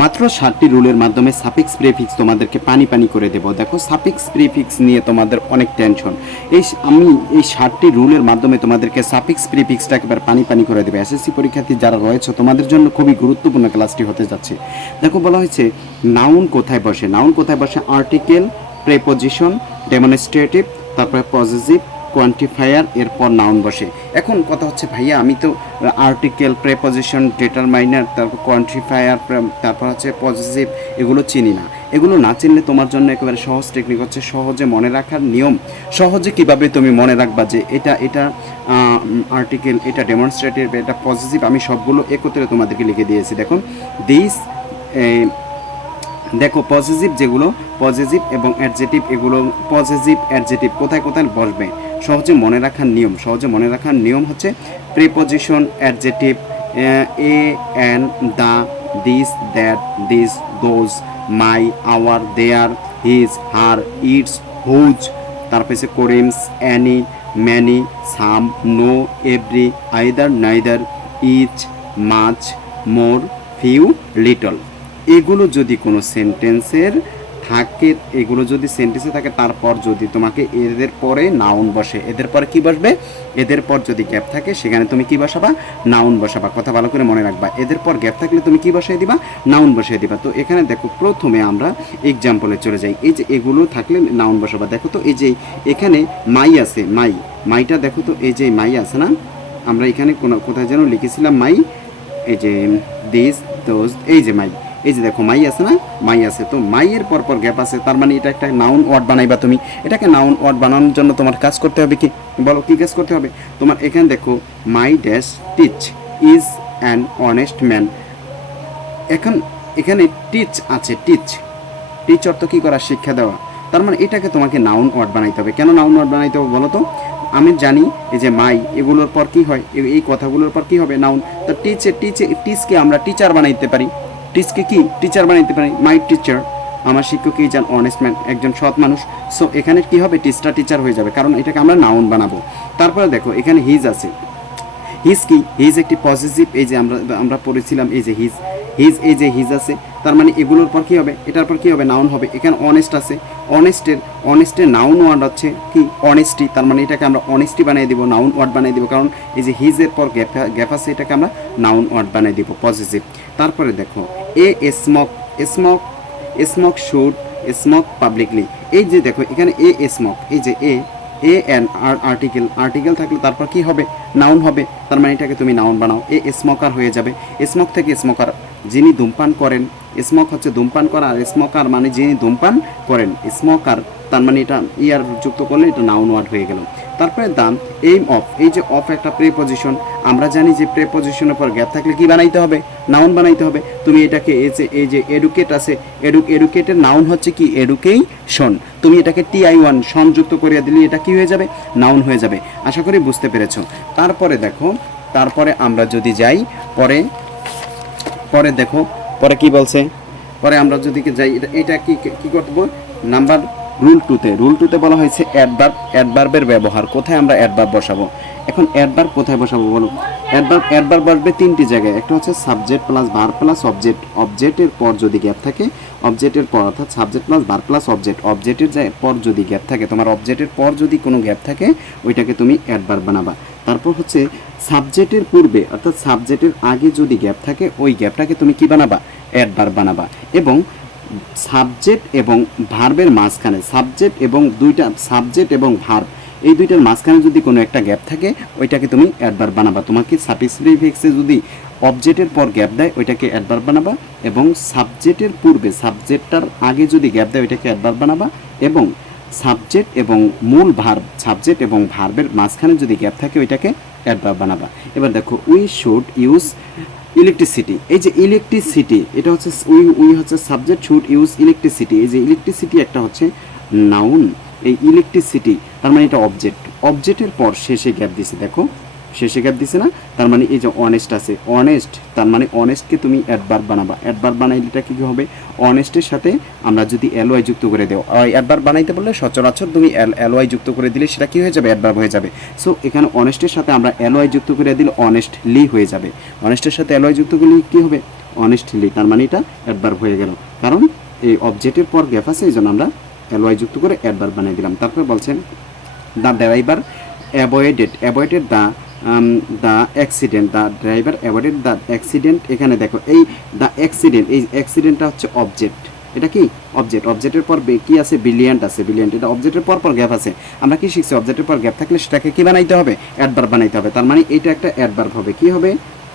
মাত্র 7টি রুলের মাধ্যমে suffix prefix তোমাদেরকে পানি পানি করে দেব। দেখো সাফিক্স প্রিফিক্স নিয়ে তোমাদের অনেক টেনশন। আমি এই 7টি রুলের মাধ্যমে তোমাদেরকে সাফিক্স প্রিফিক্সটা একেবারে পানি পানি করে দেবে। এসএসসি পরীক্ষার্থী যারা রয়েছে তোমাদের জন্য খুবই গুরুত্বপূর্ণ ক্লাসটি হতে যাচ্ছে। দেখো বলা হয়েছে নাউন কোথায় বসে। নাউন কোথায় বসে? আর্টিকেল, প্রেপোজিশন, ডেমনস্ট্রেটিভ, তারপরে পজেসিভ, কোয়ান্টিফায়ার, এরপর নাউন বসে। এখন কথা হচ্ছে ভাইয়া আমি তো আর্টিকেল, প্রেপোজিশন, ডিটারমাইনার, তারপর কোয়ান্টিফায়ার, তারপর হচ্ছে পজেসিভ এগুলো চিনি না। এগুলো না চিনলে তোমার জন্য একেবারে সহজ টেকনিক হচ্ছে সহজে মনে রাখার নিয়ম। সহজে কিভাবে তুমি মনে রাখবা যে এটা আর্টিকেল, এটা ডেমনস্ট্রেটিভ, এটা পজেসিভ, আমি সবগুলো একত্রে তোমাদেরকে লিখে দিয়েছি। দেখুন দেখো পজেসিভ যেগুলো, পজেসিভ এবং অ্যাডজেটিভ, এগুলো পজেসিভ অ্যাডজেটিভ কোথায় কোথায় বসবে সহজে মনে রাখার নিয়ম। সহজে মনে রাখার নিয়ম হচ্ছে preposition, adjective, a, an, the, this, that, this, those, my, our, their, his, her, its, whose, তারপরে হচ্ছে কোরিমস, any, many, some, no, every, either, neither, each, much, more, few, little. এগুলো যদি কোনো সেন্টেন্সের থাকে, এগুলো যদি সেন্টেন্সে থাকে, তারপর যদি তোমাকে এদের পরে নাউন বসে, এদের পরে কি বসবে? এদের পর যদি গ্যাপ থাকে সেখানে তুমি কি বসাবা? নাউন বসাবা। কথা ভালো করে মনে রাখবা, এদের পর গ্যাপ থাকলে তুমি কি বসাই দিবা? নাউন বসাই দিবা। তো এখানে দেখো প্রথমে আমরা এক্সাম্পলে চলে যাই। এই যে এগুলো থাকলে নাউন বসাবা। দেখো তো এই যে এখানে মাই আছে, মাইটা দেখো তো, এই যে মাই আছে না, আমরা এখানে কোথায় যেন লিখেছিলাম মাই, এই যে দিস, দোজ, এই যে মাই, এই যে দেখো মাই আছে না, মাই আছে। তো মাইয়ের পর গ্যাপ আছে, তার মানে এটা একটা নাউন ওয়ার্ড বানাইবা তুমি। এটাকে নাউন ওয়ার্ড বানানোর জন্য তোমার কাজ করতে হবে কি? বলো কি কাজ করতে হবে তোমার? এখানে দেখো my dash teach is an honest man. এখন এখানে টিচ আছে, টিচ অর্থ কি করা? শিক্ষা দেওয়া। তার মানে এটাকে তোমাকে নাউন ওয়ার্ড বানাইতে হবে। কেন নাউন ওয়ার্ড বানাইতে হবে বলো তো? আমি জানি এই যে মাই, এগুলোর পর কি হয়? এই কথাগুলোর পর কি হবে? নাউন। তো টিচকে আমরা টিচার বানাইতে পারি। টিচকে কি? টিচার বানাইতে পারি। মাই টিচার, আমার শিক্ষক ইজ অ্যান অনেস্ট ম্যান, একজন সৎ মানুষ। সো এখানে কি হবে? টিচটা টিচার হয়ে যাবে, কারণ এটাকে আমরা নাউন বানাবো। তারপরে দেখো এখানে হিজ আছে। হিজ কি? হিজ একটি পজিটিভ, এই যে আমরা পড়েছিলাম, এই যে হিজ, এই যে হিজ আছে, তার মানে এগুলোর পর কি হবে? এটার পর কি হবে? নাউন হবে। এখানে অনেস্ট আছে, অনেস্টের নাউন ওয়ার্ড হচ্ছে কি? অনেস্টি। তার মানে এটাকে আমরা অনেস্টি বানিয়ে দিব, নাউন ওয়ার্ড বানিয়ে দিব, কারণ এই যে হিজের পর গ্যাপ আছে, এটাকে আমরা নাউন ওয়ার্ড বানিয়ে দিব, পজিটিভ। তারপরে দেখো a smoke should smoke publicly. এই যে দেখো এখানে এ স্মোক, এই যে এন আর্টিকেল থাকলে তারপর কি হবে? নাউন হবে। তার মানে এটাকে তুমি নাউন বানাও, এ স্মোকার হয়ে যাবে। স্মোক থেকে স্মোকার, যিনি ধূমপান করেন। স্মোক হচ্ছে ধূমপান করা, আর স্মোকার মানে যিনি ধূমপান করেন, স্মোকার। তার মানে এটা ইয়ার যুক্ত করলে এটা নাউন ওয়ার্ড হয়ে গেল। তারপরে দাম, এইম অফ, এই যে অফ একটা প্রেপোজিশন, আমরা জানি যে প্রেপোজিশনের পর গ্যাপ থাকলে কি বানাইতে হবে? নাউন বানাইতে হবে। তুমি এটাকে এই যে এডুকেট আছে, এডুকেটের নাউন হচ্ছে কি? এডুকেশন। তুমি এটাকে TI1 সংযুক্ত করিয়া দিলে এটা কি হয়ে যাবে? নাউন হয়ে যাবে। আশা করি বুঝতে পেরেছো। তারপরে দেখো, তারপরে আমরা যদি যাই পরে দেখো পরে কি বলছে। পরে আমরা যদি যাই, এটা কি করব? নাম্বার রুল টুতে বলা হয়েছে অ্যাডভার্বের ব্যবহার। কোথায় আমরা অ্যাডভার্ব বসাবো? এখন অ্যাডভার্ব কোথায় বসাবো বলো? অ্যাডভার্ব বসবে 3টি জায়গায়। একটা হচ্ছে subject plus verb plus object. অবজেক্টের পর যদি গ্যাপ থাকে, অবজেক্টের পর অর্থাৎ subject plus verb plus object, অবজেক্টের পর যদি গ্যাপ থাকে, তোমার অবজেক্টের পর যদি কোনো গ্যাপ থাকে, ওইটাকে তুমি অ্যাডভার্ব বানাবা। তারপর হচ্ছে সাবজেক্টের পূর্বে অর্থাৎ সাবজেক্টের আগে যদি গ্যাপ থাকে, ওই গ্যাপটাকে তুমি কি বানাবা? অ্যাডভার্ব বানাবা। এবং সাবজেক্ট এবং ভার্বের মাঝখানে, সাবজেক্ট এবং ভার্ব, এই দুইটার মাঝখানে যদি কোনো একটা গ্যাপ থাকে, ওইটাকে তুমি অ্যাডভার্ব বানাবা। তোমাকে সাফিক্স প্রিফিক্সে যদি অবজেক্টের পর গ্যাপ দেয়, ওইটাকে অ্যাডভার্ব বানাবা। এবং সাবজেক্টের পূর্বে, সাবজেক্টটার আগে যদি গ্যাপ দেয়, ওইটাকে অ্যাডভার্ব বানাবা। এবং সাবজেক্ট এবং মূল ভার্ব, সাবজেক্ট এবং ভার্বের মাঝখানে যদি গ্যাপ থাকে, ওইটাকে অ্যাডভার্ব বানাবা। এবার দেখো উই শুড ইউজ ইলেকট্রিসিটি। এই যে ইলেকট্রিসিটি, এটা হচ্ছে উই হচ্ছে সাবজেক্ট, শুড ইউজ ইলেকট্রিসিটি। এই যে ইলেকট্রিসিটি একটা হচ্ছে নাউন। এই ইলেকট্রিসিটি তার মানে এটা অবজেক্টের পর শেষে গ্যাপ দিছে। দেখো শেষে গ্যাপ দিছে না, তার মানে এই যে অনেস্ট আছে, অনেস্ট, তার মানে অনেস্টকে তুমি অ্যাডভার্ব বানাবা। অ্যাডভার্ব বানাইলে এটা কি হবে? অনেস্টের সাথে আমরা যদি এলওয়াই যুক্ত করে দেও, অ্যাডভার্ব বানাইতে বললে সচরাচর তুমি এলওয়াই যুক্ত করে দিলে সেটা কি হয়ে যাবে? অ্যাডভার্ব হয়ে যাবে। সো এখানে অনেস্টের সাথে আমরা এলওয়াই যুক্ত করে দিলে অনেস্টলি হয়ে যাবে। অনেস্টের সাথে এলওয়াই যুক্ত করলে কি হবে? অনেস্টলি, তার মানে এটা অ্যাডভার্ব হয়ে গেল, কারণ এই অবজেক্টের পর গ্যাপ আছে, এই জন্য আমরা এলওয়াই যুক্ত করে অ্যাডভার্ব বানিয়ে দিলাম। তারপর বলছেন the driver avoided the accident, the driver avoided the accident. এখানে দেখো এই দ্য অ্যাক্সিডেন্ট, এই অ্যাক্সিডেন্টটা হচ্ছে অবজেক্ট, এটা কি অবজেক্ট, অবজেক্টের পর কি আছে, ব্রিলিয়ান্ট আছে, ব্রিলিয়ান্ট এটা অবজেক্টের পর গ্যাপ আছে। আমরা কি শিখছি, অবজেক্টের পর গ্যাপ থাকলে সেটাকে কি বানাইতে হবে, অ্যাডভার্ব বানাইতে হবে, তার মানে এটা একটা অ্যাডভার্ব হবে, কি হবে,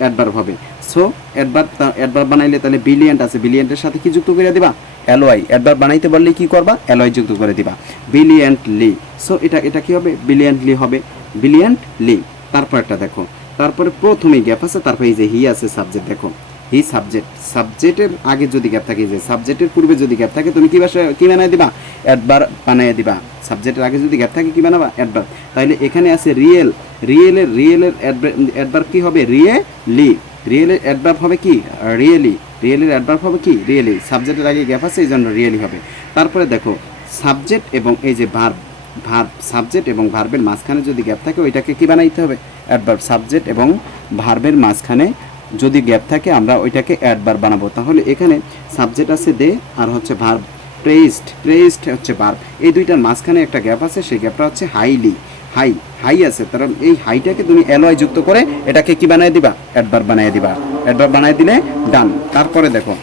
অ্যাডভার্ব হবে। সো অ্যাডভার্ব বানাইলে তাহলে ব্রিলিয়ান্ট আছে, ব্রিলিয়ান্টের সাথে কি যুক্ত করে দিবা, এলওয়াই। অ্যাডভার্ব বানাইতে বললে কি করবা, এলওয়াই যুক্ত করে দিবা, ব্রিলিয়ান্টলি। সো এটা কি হবে, ব্রিলিয়ান্টলি হবে, ব্রিলিয়ান্টলি। তারপর একটা দেখো, তারপরে প্রথমেই গ্যাপ আছে, তারপরে এই যে হি আছে সাবজেক্ট, দেখো হি সাবজেক্ট, সাবজেক্টের আগে যদি গ্যাপ থাকে, যে সাবজেক্টের পূর্বে যদি গ্যাপ থাকে তুমি কি বানায় দিবা, অ্যাডভার্ব বানায় দিবা। সাবজেক্টের আগে যদি গ্যাপ থাকে কি বানাবা, অ্যাডভার্ব। তাহলে এখানে আছে রিয়েলের অ্যাডভার্ব কি হবে, রিয়েলের অ্যাডভার্ব হবে কি, রিয়েলের অ্যাডভার্ব হবে কি, রিয়েলি। সাবজেক্টের আগে গ্যাপ আছে, এই জন্য রিয়েলি হবে। তারপরে দেখো সাবজেক্ট এবং এই যে ভার্ব, সাবজেক্ট এবং ভার্বের মাঝখানে যদি গ্যাপ থাকে ওইটাকে কি বানাইতে হবে, অ্যাডভার্ব। সাবজেক্ট এবং ভার্বের মাঝখানে যদি গ্যাপ থাকে আমরা ওইটাকে অ্যাডভার্ব বানাবো। তাহলে এখানে সাবজেক্ট আছে দে, আর হচ্ছে ভার্ব প্রেইজড হচ্ছে ভার্ব, এই দুইটার মাঝখানে একটা গ্যাপ আছে, সেই গ্যাপটা হচ্ছে হাই আছে, কারণ এই হাইটাকে তুমি এলওয়াই যুক্ত করে এটাকে কি বানিয়ে দিবা, অ্যাডভার্ব বানিয়ে দিবা, অ্যাডভার্ব বানিয়ে দিলে ডান। তারপরে দেখো,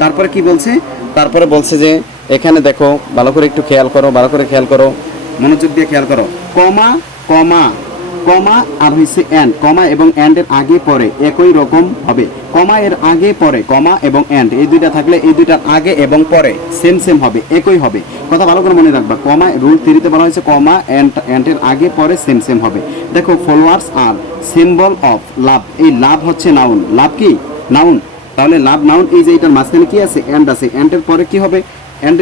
তারপরে কি বলছে, তারপরে বলছে যে এখানে দেখো ভালো করে একটু খেয়াল করো, মনোযোগ দিয়ে খেয়াল করো, কমা আর হইছে এন্ড, কমা এবং এন্ড এর আগে পরে একই রকম হবে, কমা এর আগে পরে, কমা এবং এন্ড এই দুইটা থাকলে এই দুইটার আগে এবং পরে সেম হবে, একই হবে। কথা ভালো করে মনে রাখবা, কমা রুল 3 তে বলা হয়েছে কমা এন্ড এর আগে পরে সেম হবে। দেখো ফলোয়ার্স আর সিম্বল অফ লাভ, এই লাভ হচ্ছে নাউন, লাভ কি নাউন, তাহলে লাভ নাউন, এই যে এটার মাঝখানে কি আছে, এন্ড আছে, এন্ডের পরে কি হবে, এন্ড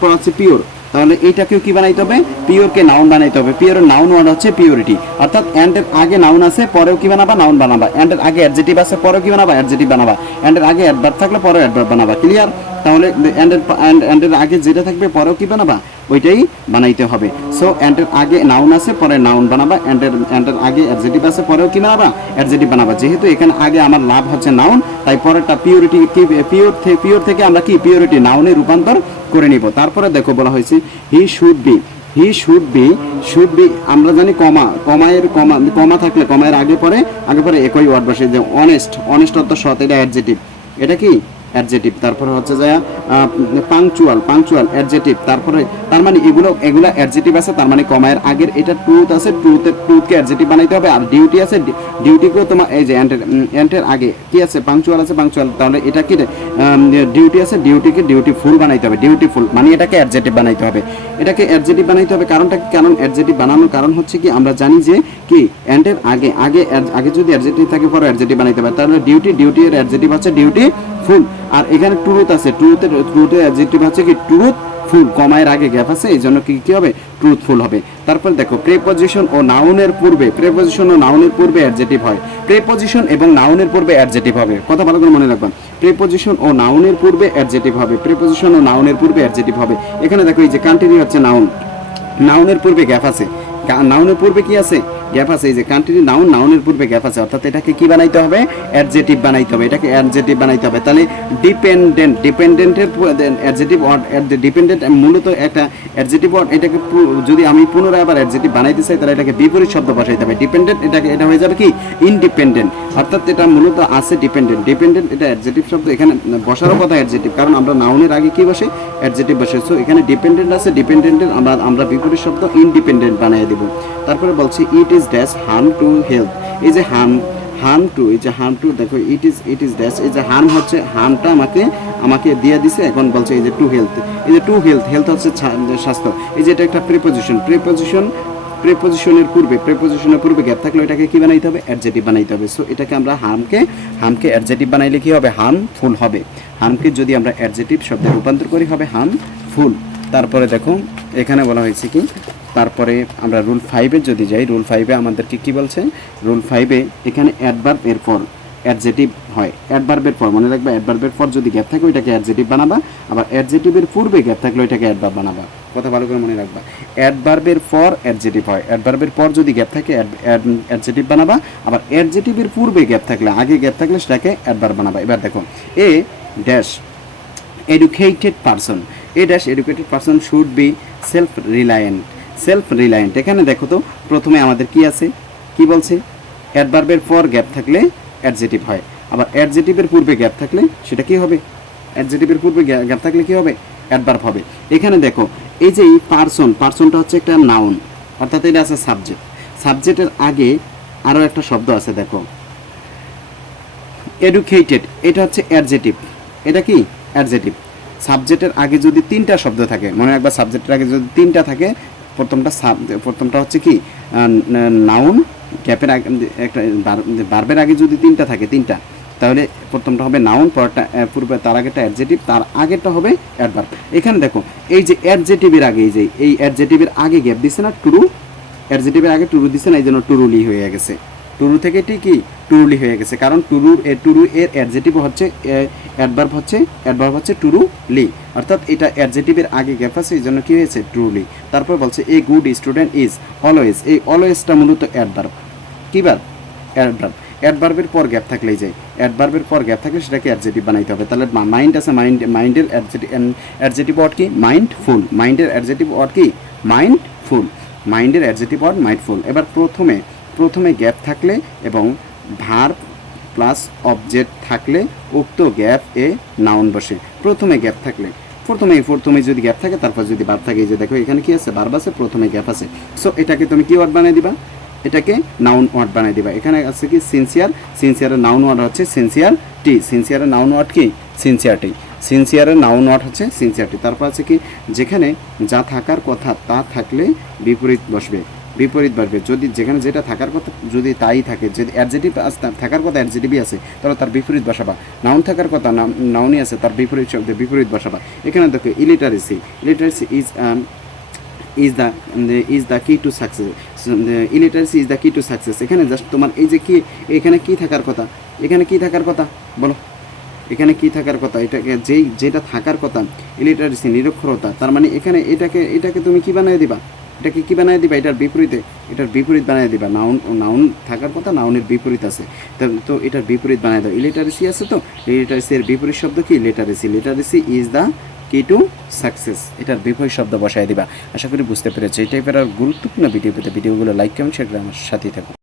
পর আছে পিওর, তাহলে এইটাকেও কি বানাইতে হবে, পিওরকে নাউন বানাইতে হবে। পিওরের নাউন ওয়ার্ড হচ্ছে পিওরিটি, অর্থাৎ এন্ডের আগে নাউন আছে, পরেও কি বানাবা, নাউন বানাবা। এন্ডের আগে অ্যাডজেক্টিভ আছে, পরেও কি বানাবা, অ্যাডজেক্টিভ বানাবা। এন্ডের আগে অ্যাডভার্ব থাকলে পরেও অ্যাডভার্ব বানাবা, ক্লিয়ার। তাহলে এন্ডের আগে যেটা থাকবে পরেও কি বানাবা, ওইটাই বানাইতে হবে। সো এন্ডের আগে নাউন আছে, পরে নাউন বানাবা, এন্ডের আগে অ্যাডজেক্টিভ আছে, পরেও কি বানাবা, অ্যাডজেক্টিভ বানাবা। যেহেতু এখানে আগে আমার লাভ হচ্ছে নাউন, তাই পরেরটা পিওরিটি, কি পিওর থেকে আমরা কি পিওরিটি নাউনে রূপান্তর করে নিব। তারপরে দেখো বলা হয়েছে হি শুড বি, আমরা জানি কমা থাকলে কমায়ের আগে পরে একই ওয়ার্ড বসে, যে অনেস্ট অর্থ সৎ, এটা অ্যাডজেক্টিভ, এটা কি অ্যাডজেক্টিভ। তারপরে হচ্ছে যে পাংচুয়াল অ্যাডজেক্টিভ, তারপরে তার মানে এগুলো অ্যাডজেক্টিভ আছে, তার মানে কমায়ের আগের এটা ট্রুথ আছে, ট্রুথকে অ্যাডজেক্টিভ বানাইতে হবে। আর ডিউটি আছে, ডিউটিকেও তোমার এই যে এন্টের আগে কি আছে, পাংচুয়াল আছে, তাহলে এটা কি ডিউটি আছে, ডিউটিকে ডিউটিফুল বানাইতে হবে, ডিউটিফুল মানে এটাকে অ্যাডজেক্টিভ বানাইতে হবে, কারণ অ্যাডজেক্টিভ বানানোর কারণ হচ্ছে কি, আমরা জানি যে কি এন্টের আগে যদি অ্যাডজেক্টিভ থাকে পরে অ্যাডজেক্টিভ বানাইতে হবে, তাহলে ডিউটি এর অ্যাডজেক্টিভ হচ্ছে ডিউটিফুল। আর এখানে ট্রুথ আছে, ট্রুথের অ্যাডজেক্টিভ হচ্ছে কি ট্রুথফুল, কমায়ের আগে গ্যাপ আছে, এই জন্য কি হবে, ট্রুথফুল হবে। তারপর দেখো প্রেপজিশন ও নাউনের পূর্বে অ্যাডজেক্টিভ হয়, প্রেপজিশন এবং নাউনের পূর্বে অ্যাডজেক্টিভ হবে। কথা ভালো করে মনে রাখবেন, প্রেপজিশন ও নাউনের পূর্বে অ্যাডজেক্টিভ হবে, এখানে দেখো এই যে কান্ট্রি হচ্ছে নাউনের পূর্বে গ্যাপ আছে, নাউনের পূর্বে কি আছে, গ্যাপ আছে, এই যে কান্ট্রি নাউনের পূর্বে গ্যাপ আছে, অর্থাৎ এটাকে কি বানাইতে হবে, অ্যাডজেক্টিভ বানাইতে হবে, এটাকে অ্যাডজেক্টিভ বানাইতে হবে। তাহলে ডিপেন্ডেন্টের অ্যাডজেক্টিভ ওয়ার্ড, ডিপেন্ডেন্ট মূলত একটা অ্যাডজেক্টিভ ওয়ার্ড, এটাকে যদি আমি পুনরায় আবার অ্যাডজেক্টিভ বানাইতে চাই তাহলে এটাকে বিপরীত শব্দ বসাইতে হবে, ডিপেন্ডেন্ট, এটা হয়ে যাবে কি ইনডিপেন্ডেন্ট, অর্থাৎ এটা মূলত আছে ডিপেন্ডেন্ট, এটা অ্যাডজেক্টিভ শব্দ, এখানে বসারও কথা অ্যাডজেক্টিভ, কারণ আমরা নাউনের আগে কি বসে, অ্যাডজেক্টিভ বসে। সো এখানে ডিপেন্ডেন্ট আছে, ডিপেন্ডেন্টের আমরা বিপরীত শব্দ ইনডিপেন্ডেন্ট বানিয়ে দেব। তারপরে বলছি it is dash harm to health, এই যে হার্ম টু দেখো ইট ইজ ড্যাশ, এই যে হচ্ছে হার্মটা আমাকে দিয়ে দিছে, এখন বলছে এই যে টু হেলথ, হেলথ হচ্ছে স্বাস্থ্য, এই যে এটা একটা প্রেপজিশনের পূর্বে গ্যাপ থাকলে এটাকে কি বানাইতে হবে, অ্যাডজেক্টিভ বানাইতে হবে। সো এটাকে আমরা হার্মকে অ্যাডজেক্টিভ বানাইলে কি হবে, হার্মফুল হবে, হার্মকে যদি আমরা অ্যাডজেক্টিভ শব্দে রূপান্তর করি হবে হার্মফুল। তারপরে দেখো এখানে বলা হয়েছে কি, তারপরে আমরা রুল 5-এ যদি যাই, রুল 5-এ আমাদেরকে কি বলছে, রুল 5-এ এখানে অ্যাডভার্ব এর পর অ্যাডজেটিভ হয়। অ্যাডভার্বের পর মনে রাখবা, অ্যাডভার্বের পর যদি গ্যাপ থাকে ওইটাকে অ্যাডজেটিভ বানাবা, আবার অ্যাডজেটিভের পূর্বে গ্যাপ থাকলে ওইটাকে অ্যাডভার্ব বানাবা। কথা ভালো করে মনে রাখবা, অ্যাডভার্বের পর অ্যাডজেটিভ হয়, অ্যাডভার্বের পর যদি গ্যাপ থাকে অ্যাডজেটিভ বানাবা, আবার অ্যাডজেটিভের পূর্বে গ্যাপ থাকলে, আগে গ্যাপ থাকলে সেটাকে অ্যাডভার্ব বানাবা। এবার দেখো, a dash educated person, a dash educated person should be self reliant. Self reliant, এখানে দেখো তো প্রথমে আমাদের কি আছে, কি বলছে, অ্যাডভার্বের পর গ্যাপ থাকলে অ্যাডজেটিভ হয়, আবার অ্যাডজেটিভের পূর্বে গ্যাপ থাকলে সেটা কি হবে, অ্যাডজেটিভের পূর্বে গ্যাপ থাকলে কি হবে, অ্যাডভার্ব হবে। এখানে দেখো এই যে পারসন, পারসনটা হচ্ছে একটা নাউন, অর্থাৎ এটা আছে সাবজেক্ট, সাবজেক্টের আগে আরও একটা শব্দ আছে দেখো, এডুকেটেড, এটা হচ্ছে অ্যাডজেটিভ, এটা কি অ্যাডজেটিভ। সাবজেক্টের আগে যদি তিনটা শব্দ থাকে, মনে রাখবা সাবজেক্টের আগে যদি তিনটা থাকে, প্রথমটা হচ্ছে কি নাউন, গ্যাপের আগে একটা ভার্বের আগে যদি তিনটা থাকে, তিনটা, তাহলে প্রথমটা হবে নাউন, পরটা পূর্বে তার আগেটা অ্যাডজেটিভ, তার আগেরটা হবে অ্যাডভার্ব। এখানে দেখো এই যে অ্যাডজেটিভের আগে, এই যে এই অ্যাডজেটিভের আগে গ্যাপ দিচ্ছে না, টুরু, অ্যাডজেটিভের আগে টুরু দিচ্ছে না, এই জন্য টুরুলি হয়ে গেছে, টুরু থেকে ঠিকই টুরুলি হয়ে গেছে, কারণ টুরু এর অ্যাডজেটিভ হচ্ছে অ্যাডভার্ব হচ্ছে টুরুলি, অর্থাৎ এটা অ্যাডজেটিভের আগে গ্যাপ আছে, এই জন্য কি হয়েছে টুরুলি। তারপর বলছে a good student is always, এই অলওয়েজটা মূলত অ্যাডভার্ব, কি বার অ্যাডভার্ব, অ্যাডভার্বের পর গ্যাপ থাকলেই যায়, অ্যাডভার্বের পর গ্যাপ থাকলে সেটাকে অ্যাডজেটিভ বানাইতে হবে। তাহলে মাইন্ড আছে, মাইন্ডের অ্যাডজেটিভ ওয়ার্ড কি মাইন্ডফুল, মাইন্ডের অ্যাডজেটিভ ওয়ার্ড কি মাইন্ডফুল, মাইন্ডের অ্যাডজেটিভ ওয়ার্ড মাইন্ডফুল। এবার প্রথমে গ্যাপ থাকলে এবং ভার্ব প্লাস অবজেক্ট থাকলে উক্ত গ্যাপ এ নাউন বসে। প্রথমে গ্যাপ থাকলে, প্রথমে যদি গ্যাপ থাকে, তারপর যদি ভার্ব থাকে, এই যে দেখো এখানে কি আছে, ভার্ব আছে, প্রথমে গ্যাপ আছে, সো এটাকে তুমি কি ওয়ার্ড বানিয়ে দিবা, এটাকে নাউন ওয়ার্ড বানিয়ে দিবা। এখানে আছে কি সিনসিয়ার, সিনসিয়ারের নাউন ওয়ার্ড হচ্ছে সিনসিয়ারটি, সিনসিয়ারের নাউন ওয়ার্ড কি সিনসিয়ারটি, সিনসিয়ারের নাউন ওয়ার্ড হচ্ছে সিনসিয়ারটি। তারপর আছে কি, যেখানে যা থাকার কথা তা থাকলে বিপরীত বসবে, বিপরীত বসবে, যদি যেখানে যেটা থাকার কথা যদি তাই থাকে, যদি অ্যাডজেটিভ থাকার কথা অ্যাডজেটিভই আছে, তাহলে তার বিপরীত বসাবা, নাউন থাকার কথা নাউনই আছে, তার বিপরীত শব্দে বিপরীত বসাবা। এখানে দেখো illiteracy, illiteracy is the key to success, illiteracy is the key to success। এখানে জাস্ট তোমার এই যে কি, এখানে কি থাকার কথা, এখানে কি থাকার কথা বলো, এখানে কি থাকার কথা, এটাকে যেটা থাকার কথা ইলিটারেসি নিরক্ষরতা, তার মানে এখানে এটাকে তুমি কি বানিয়ে দিবা, এটাকে কি বানিয়ে দিবা, এটার বিপরীত বানিয়ে দিবা। নাউন থাকার কথা, নাউনের বিপরীত আছে, তো এটার বিপরীত বানিয়ে দাও। ইলিটারেসি আছে, তো ইলিটারেসি এর বিপরীত শব্দ কি লিটারেসি, লিটারেসি ইজ দ্য কি টু সাকসেস, এটার বিপরীত শব্দ বসায় দিবা। আশা করি বুঝতে পেরেছো। এই টাইপের আর গুরুত্বপূর্ণ ভিডিও পেতে ভিডিওগুলো লাইক কমেন্ট শেয়ার করে আমার সাথেই থাকো।